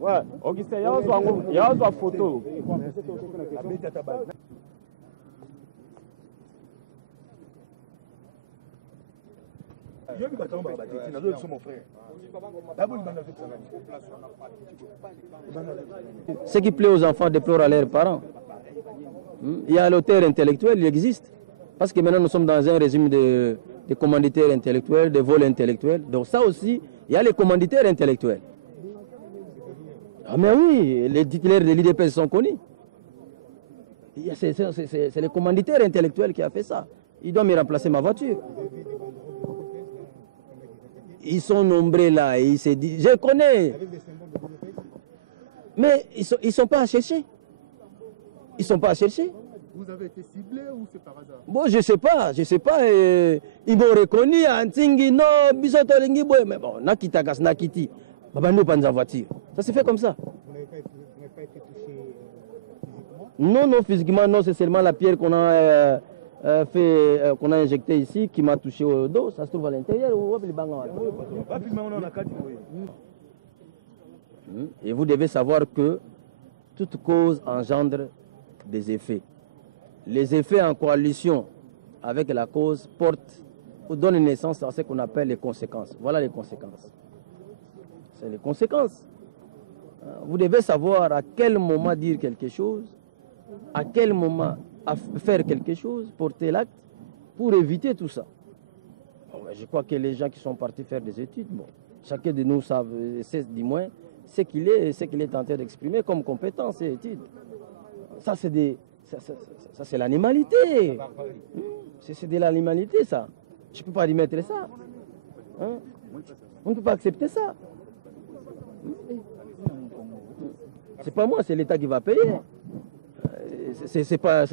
Ouais, Augustin, il y a une photo. Ce qui plaît aux enfants déplore à leurs parents. Il y a l'auteur intellectuel, il existe. Parce que maintenant nous sommes dans un régime de commanditaires intellectuels, de vols intellectuels. Donc ça aussi, il y a les commanditaires intellectuels. Ah mais oui, les titulaires de l'IDPS sont connus. C'est le commanditaire intellectuel qui a fait ça. Il doit me remplacer ma voiture. Ils sont nombreux là et ils se disent, je connais. Mais ils ne sont pas à chercher. Ils ne sont pas à chercher. Vous avez été ciblé ou c'est par hasard? Bon, je ne sais pas, ils m'ont reconnu, Antingi, non, Bisotolingi, mais bon, Nakitagas, Nakiti, Babano Panza voiture. Ça s'est fait comme ça. Vous n'avez pas été touché physiquement? Non, non, physiquement, non, c'est seulement la pierre qu'on a qu'on a injectée ici qui m'a touché au dos. Ça se trouve à l'intérieur. Et vous devez savoir que toute cause engendre des effets. Les effets en coalition avec la cause portent ou donnent naissance à ce qu'on appelle les conséquences. Voilà les conséquences. C'est les conséquences. Vous devez savoir à quel moment dire quelque chose, à quel moment faire quelque chose, porter l'acte, pour éviter tout ça. Bon, je crois que les gens qui sont partis faire des études, bon, chacun de nous sait du moins ce qu'il est en train d'exprimer comme compétence et études. Ça, c'est l'animalité. C'est de l'animalité, ça. Je ne peux pas y mettre ça. Hein? On ne peut pas accepter ça. C'est pas moi, c'est l'État qui va payer. C'est pas